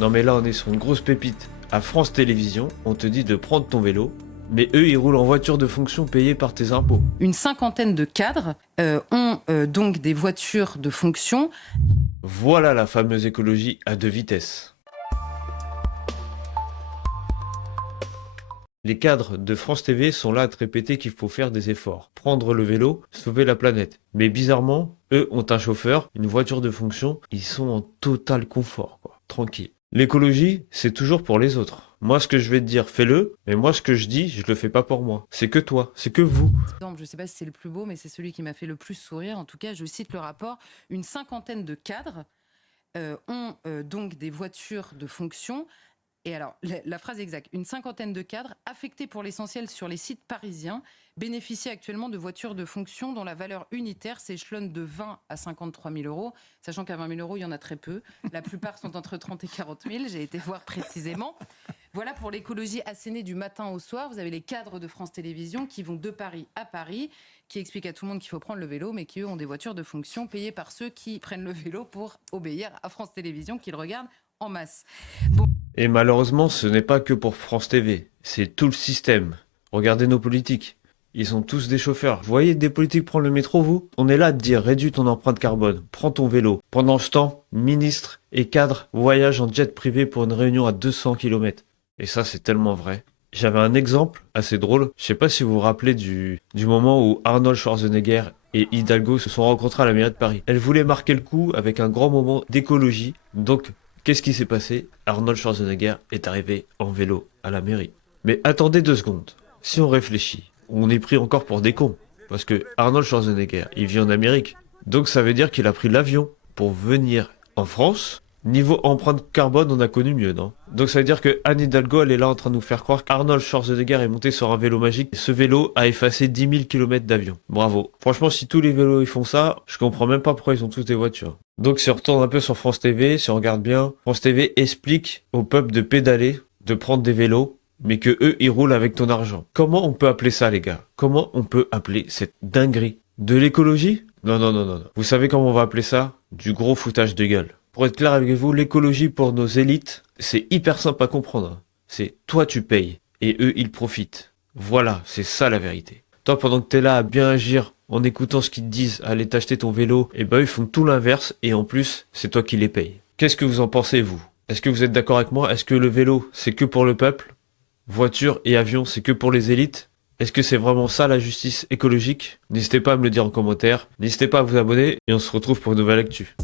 Non mais là on est sur une grosse pépite. À France Télévisions, on te dit de prendre ton vélo, mais eux ils roulent en voiture de fonction payée par tes impôts. Une cinquantaine de cadres ont donc des voitures de fonction. Voilà la fameuse écologie à deux vitesses. Les cadres de France TV sont là à te répéter qu'il faut faire des efforts, prendre le vélo, sauver la planète. Mais bizarrement, eux ont un chauffeur, une voiture de fonction, ils sont en total confort, quoi, tranquille. L'écologie, c'est toujours pour les autres. Moi, ce que je vais te dire, fais-le, mais moi, ce que je dis, je le fais pas pour moi. C'est que toi, c'est que vous. Je ne sais pas si c'est le plus beau, mais c'est celui qui m'a fait le plus sourire. En tout cas, je cite le rapport. Une cinquantaine de cadres ont donc des voitures de fonction. Et alors, la phrase exacte, une cinquantaine de cadres affectés pour l'essentiel sur les sites parisiens bénéficient actuellement de voitures de fonction dont la valeur unitaire s'échelonne de 20 à 53 000 euros, sachant qu'à 20 000 euros, il y en a très peu. La plupart sont entre 30 et 40 000, j'ai été voir précisément. Voilà pour l'écologie assénée du matin au soir. Vous avez les cadres de France Télévisions qui vont de Paris à Paris, qui expliquent à tout le monde qu'il faut prendre le vélo, mais qui, eux, ont des voitures de fonction payées par ceux qui prennent le vélo pour obéir à France Télévisions, qu'ils regardent en masse. Bon. Et malheureusement, ce n'est pas que pour France TV, c'est tout le système. Regardez nos politiques. Ils sont tous des chauffeurs. Vous voyez des politiques prendre le métro, vous? On est là à te dire, réduis ton empreinte carbone, prends ton vélo. Pendant ce temps, ministres et cadres voyagent en jet privé pour une réunion à 200 km. Et ça, c'est tellement vrai. J'avais un exemple assez drôle. Je sais pas si vous vous rappelez du moment où Arnold Schwarzenegger et Hidalgo se sont rencontrés à la mairie de Paris. Elle voulait marquer le coup avec un grand moment d'écologie. Donc, qu'est-ce qui s'est passé? Arnold Schwarzenegger est arrivé en vélo à la mairie. Mais attendez 2 secondes. Si on réfléchit, on est pris encore pour des cons. Parce que Arnold Schwarzenegger, il vit en Amérique. Donc ça veut dire qu'il a pris l'avion pour venir en France. Niveau empreinte carbone, on a connu mieux, non? Donc ça veut dire que Anne Hidalgo, elle est là en train de nous faire croire qu'Arnold Schwarzenegger est monté sur un vélo magique. Et ce vélo a effacé 10 000 km d'avion. Bravo. Franchement, si tous les vélos ils font ça, je comprends même pas pourquoi ils ont tous des voitures. Donc si on retourne un peu sur France TV, si on regarde bien, France TV explique au peuple de pédaler, de prendre des vélos, mais que eux, ils roulent avec ton argent. Comment on peut appeler ça, les gars? Comment on peut appeler cette dinguerie? De l'écologie? Non, non, non, non, non. Vous savez comment on va appeler ça? Du gros foutage de gueule. Pour être clair avec vous, l'écologie pour nos élites, c'est hyper simple à comprendre. C'est toi tu payes et eux ils profitent. Voilà, c'est ça la vérité. Toi pendant que t'es là à bien agir en écoutant ce qu'ils te disent, à aller t'acheter ton vélo, et ben ils font tout l'inverse et en plus c'est toi qui les payes. Qu'est-ce que vous en pensez vous? Est-ce que vous êtes d'accord avec moi? Est-ce que le vélo c'est que pour le peuple? Voiture et avion c'est que pour les élites? Est-ce que c'est vraiment ça la justice écologique? N'hésitez pas à me le dire en commentaire, n'hésitez pas à vous abonner et on se retrouve pour une nouvelle actu.